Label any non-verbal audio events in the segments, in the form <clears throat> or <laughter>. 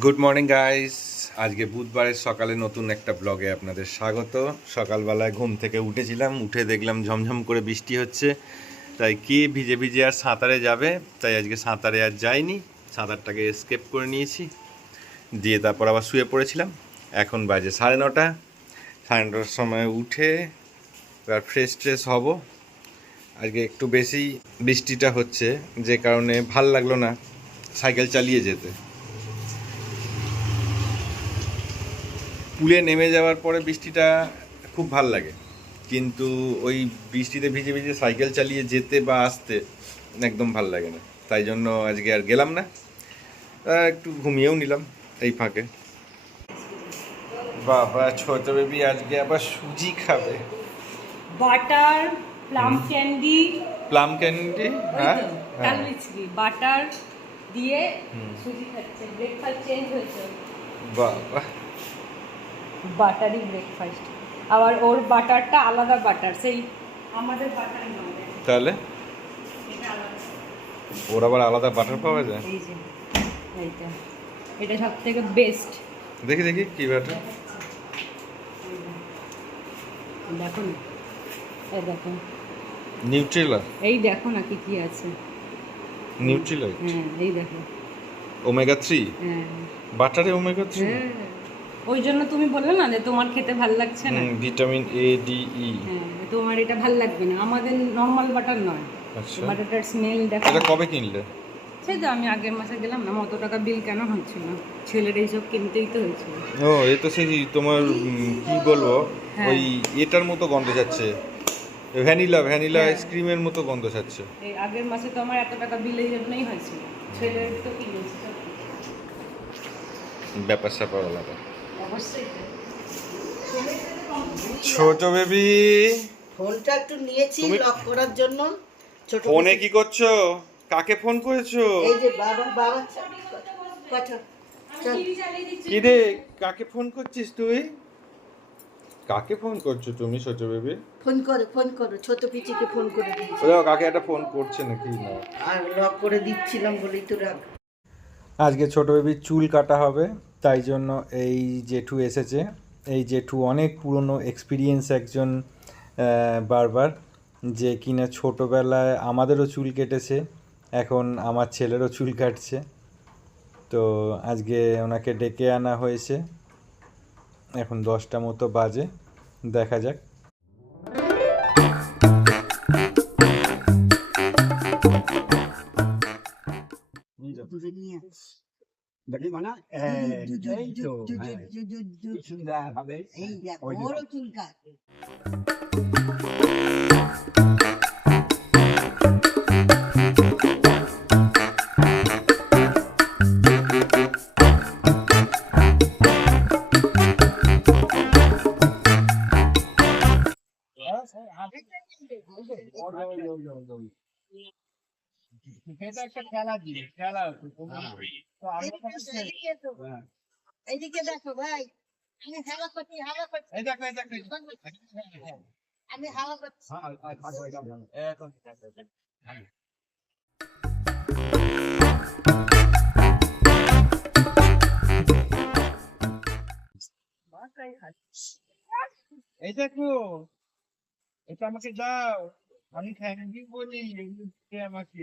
Good morning guys আজকে বুধবারের সকালে নতুন একটা ব্লগে আপনাদের স্বাগত। সকালবেলায় ঘুম থেকে উঠেছিলাম, উঠে দেখলাম ঝমঝম করে বৃষ্টি হচ্ছে। তাই কি ভিজে ভিজে আর সাঁতারে যাবে? তাই আজকে সাঁতারে আর যাইনি। সাঁতারটাকে স্কেপ করে নিয়েছি। দিয়ে তারপর আবার শুয়ে পড়েছিলাম। এখন বাজে সাড়ে নটা। সাড়ে নটার সময় উঠে এবার ফ্রেশ ট্রেশ হব। আজকে একটু বেশি বৃষ্টিটা হচ্ছে, যে কারণে ভালো লাগল না। সাইকেল চালিয়ে যেতে। পুলে নেমে যাওয়ার পরে বৃষ্টিটা খুব ভালো লাগে। কিন্তু ওই বৃষ্টিতে ভিজে ভিজে সাইকেল চালিয়ে যেতে বা আসতে একদম ভালো লাগে না। তাই জন্য আজকে আর গেলাম না। একটু ঘুমিয়েও নিলাম এই ফাঁকে। বাবা ছোট বেবি আজকে আবার সুজি খাবে। Butter plum candy. Plum candy? হ্যাঁ হ্যাঁ। বাটার দিয়ে সুজি খাচ্ছে। ব্রেকফাস্ট চেঞ্জ হয়েছে। বাবা। বাটারি ব্রেকফাস্ট আবার ওর বাটারটা আলাদা বাটার সেই আমাদের বাটার নয়। তাহলে? ওর আবার আলাদা বাটার পাওয়া যায়? এই যে এইটা। এটা সব থেকে বেস্ট দেখি দেখি কি বাটার? দেখো না। এই দেখো। নিউট্রিলা এই দেখো না কি কি আছে। নিউট্রিলা হ্যাঁ এই দেখো। ওমেগা থ্রি হ্যাঁ। বাটারে ওমেগা থ্রি হ্যাঁ। ওই জন্য তুমি বললে না যে তোমার খেতে ভালো লাগছে না। ভিটামিন এ ডি ই হ্যাঁ তোমার এটা ভালো লাগবে না। আমাদের নর্মাল বাটার নয়। আচ্ছা। বাটারটার স্মেল দেখো। এটা কবে কিনলে? সেই তো আমি আগের মাসে গেলাম না অত টাকা বিল কেন হচ্ছিল? ছেলের এইসব কিনতেই তো হয়েছিল। ও এ তো সেই তোমার কি বলব? হ্যাঁ। ওই এটার মতো গন্ধ যাচ্ছে। ভ্যানিলা ভ্যানিলা হ্যাঁ। আইসক্রিমের মতো গন্ধ যাচ্ছে। এই আগের মাসে তো আমার এত টাকা বিল এই জন্যই হয়েছিল। ছেলের তো কিনেছি। ব্যাপার স্যাপার আলাদা। ছোট বেবি। ফোনটা একটু নিয়েছি লক করার জন্য। ছোট ফোনে কি করছ? কাকে ফোন করেছ? এই যে বাবা বাবা কি রে কাকে ফোন করছিস তুই? কাকে ফোন করছ তুমি ছোট বেবি? ফোন করো ফোন করো ছোট পিচিকে ফোন করে দিয়েছি। ওরা কাকে একটা ফোন করছে নাকি না? আর লক করে দিচ্ছিলাম বলেই তো রাখ আজকে ছোট বেবির চুল কাটা হবে। তাই জন্য এই জেঠু এসেছে। এই জেঠু অনেক পুরনো এক্সপিরিয়েন্স একজন বারবার যে কিনা ছোটোবেলায় আমাদেরও চুল কেটেছে এখন আমার ছেলেরও চুল কাটছে। তো আজকে ওনাকে ডেকে আনা হয়েছে। এখন দশটা মতো বাজে দেখা যাক। দেখি মানে এই তো সুন্দর হবে এই বড় ওই একটা খেলা জিনিস খেলা আছে, তো আমরা। হ্যাঁ। এইদিকে দেখো ভাই আমি হাওয়া করছি হাওয়া করছি এই দেখো, এই দেখো, আমি হাওয়া করছি হ্যাঁ, থাকো, এটা। হ্যাঁ। এই দেখো এটা আমাকে দাও আমি ইউ বলি আমাকে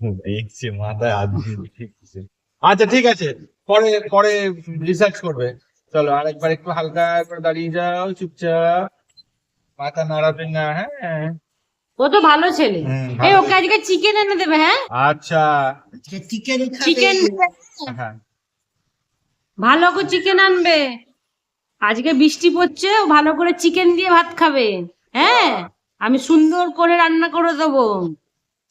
দেখছি মাথায় আদমি ঠিক আছে। আচ্ছা ঠিক আছে। পরে পরে রিসার্চ করবে। চলো আরেকবার একটু হালকা করে দাঁড়িয়ে যাও চুপচাপ। মাথা নাড়াবে না হ্যাঁ। ও তো ভালো ছেলে। এই ওকে আজকে চিকেন এনে দেবে হ্যাঁ? আচ্ছা। চিকেন চিকেন হ্যাঁ। ভালো করে চিকেন আনবে। আজকে বৃষ্টি পড়ছে ও ভালো করে চিকেন দিয়ে ভাত খাবে। হ্যাঁ? আমি সুন্দর করে রান্না করে দেবো।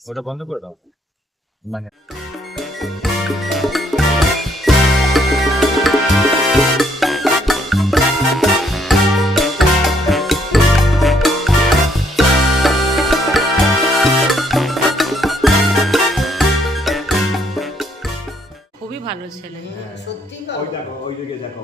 ওটা বন্ধ করে দাও। মানে খুবই ভালো ছেলে। সত্যি ওই দেখো ওই দিকে দেখো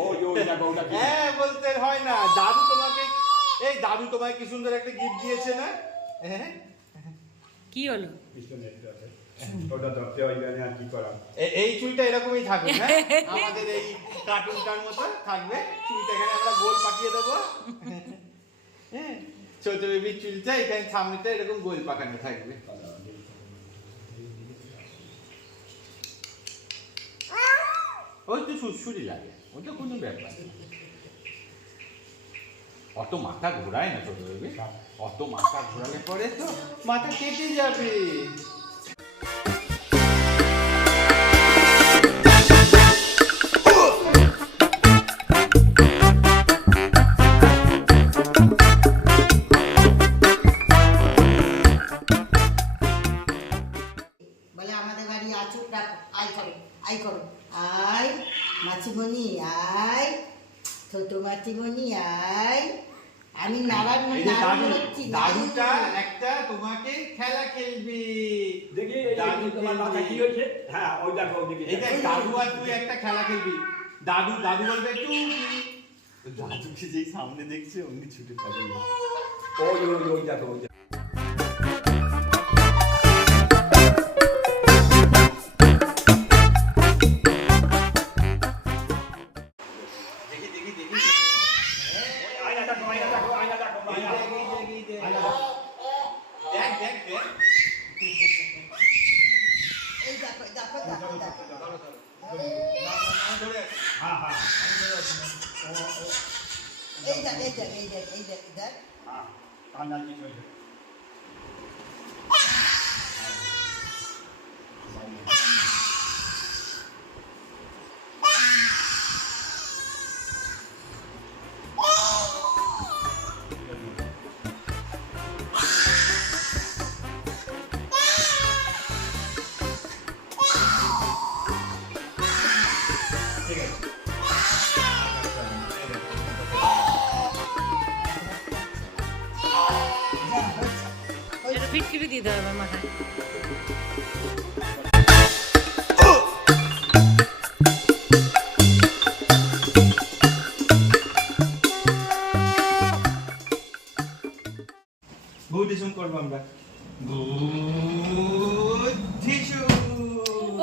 ওই ওই দেখো ওটা হ্যাঁ বলতে হয় না। দাদু তোমাকে এই দাদু তোমাকে কি সুন্দর একটা গিফট দিয়েছে না? হ্যাঁ কি হলো? এই চুলটা এরকমই থাকবে হ্যাঁ আমাদের এই কার্টুনটার মতো থাকবে। চুলটা এখানে আমরা গোল পাকিয়ে দেবো। হ্যাঁ ছোট বেবির চুলটা এখানে সামনেটা এরকম গোল পাকানো থাকবে। ওই তো সুরসুরি লাগে, ওটা কোনো ব্যাপার। অত মাথা ঘোরায় না ছোট বেবি অত মাথা ঘোরালে পরে তো মাথা কেটে যাবে। আই করো আই মাছিমণি আই ছোট মাছিমণি আই আমি নারায়ণ এই দাদু হচ্ছি দাদুটা একটা তোমাকে খেলা খেলবে। দেখি দাদু তোমার মাথা কি হয়েছে? হ্যাঁ ওই দেখো ওই এটা দাদু আর তুই একটা খেলা খেলবি। দাদু দাদু বলবে চুপি দাদুকে যেই সামনে দেখছে অমনি ছুটে পালিয়ে ওই ওই ওই দেখো ওই দেখো আয়না আয়না দেখো। দেখ দেখ দেখ এই দেখো দেখো দেখো দেখো হ্যাঁ হ্যাঁ এই দেখ এই দেখ এই দেখ এই দেখ দেখ হ্যাঁ কান্নার কি হয়েছে দিতে হবে মাথায় করব আমরা।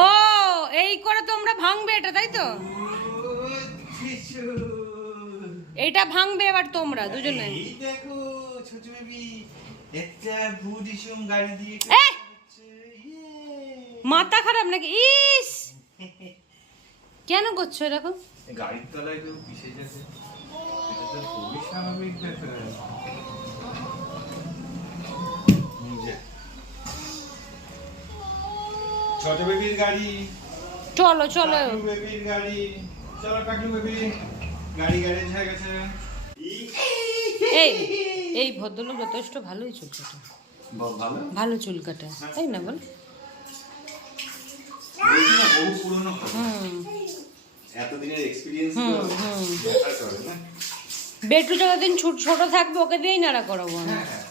ও এই করে তোমরা ভাঙবে এটা তাই তো? এইটা ভাঙবে এবার তোমরা দুজনে। দেখো ছোট বেবি একটা গাড়ি দিয়ে! যাচ্ছে। মাথা খারাপ নাকি? ইস! কেন করছ এরকম? গাড়ির তলায় কেউ পিছিয়ে যাবে এটা তো খুবই স্বাভাবিক ব্যাপার। যে। ছোট বেবির গাড়ি। চলো চলো। বেবির গাড়ি। চলো বেবি। গাড়ি গ্যারেজ হয়ে গেছে। এই। এই ভদ্রলোক যথেষ্ট ভালোই চুল কাটা। ভালো? চুল কাটা। তাই না বল? বেটু যতদিন ছোট ছোট থাকবে ওকে দিয়েই নাড়া করাবো আমি। হ্যাঁ হ্যাঁ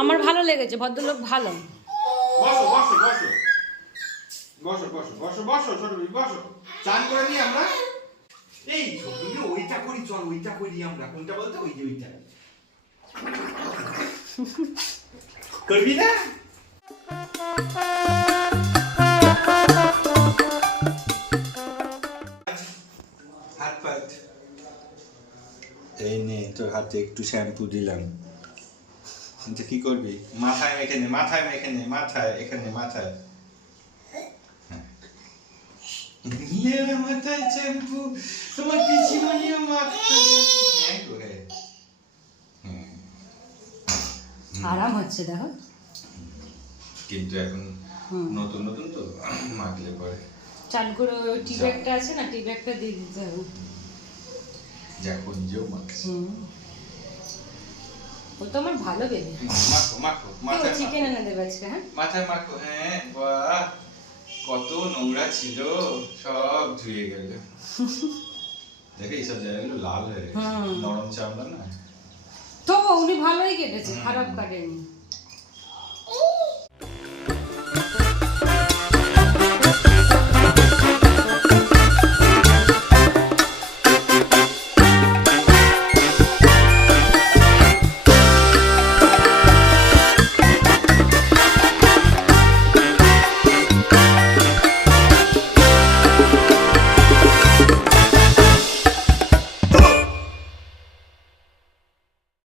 আমার ভালো লেগেছে ভদ্রলোক ভালো। বসো বসো বসো। বসো বসো বসো বসো ছোট বসো। চান করে নিই আমরা? এই ওইটা করি চল ওইটা করি আমরা। কোনটা বলতে? ওই যে ওইটা। করবি না হাত পাত এই নে, তোর হাতে একটু শ্যাম্পু দিলাম। এটা কি করবি? মাথায় মেখে নে মাথায় মেখে নে মাথায়, এখানে, মাথায়। হ্যাঁ। মেয়েরা মাথায় শ্যাম্পু তোমার পিছিমণিও মাখতে হ্যাঁ গো হ্যাঁ হুম। আরাম হচ্ছে দেখো। কিন্তু এখন নতুন নতুন তো <clears throat> মাখলে পরে। চান করে ওই টি ব্যাগটা আছে না টি ব্যাগটা দিয়ে দিতে হবে। যখন যেও মাখছে ও তো আমার ভালো বেবি। মাখো মাখো মাখো। চিকেন এনে দেবে আজকে হ্যাঁ? মাথায় মাখো হ্যাঁ বাহ। কত নোংরা ছিল সব ধুয়ে গেল। <laughs> দেখো এইসব জায়গাগুলো লাল হয়ে গেছে। নরম চামড়া না? তো উনি ভালোই কেটেছে খারাপ কাটেনি।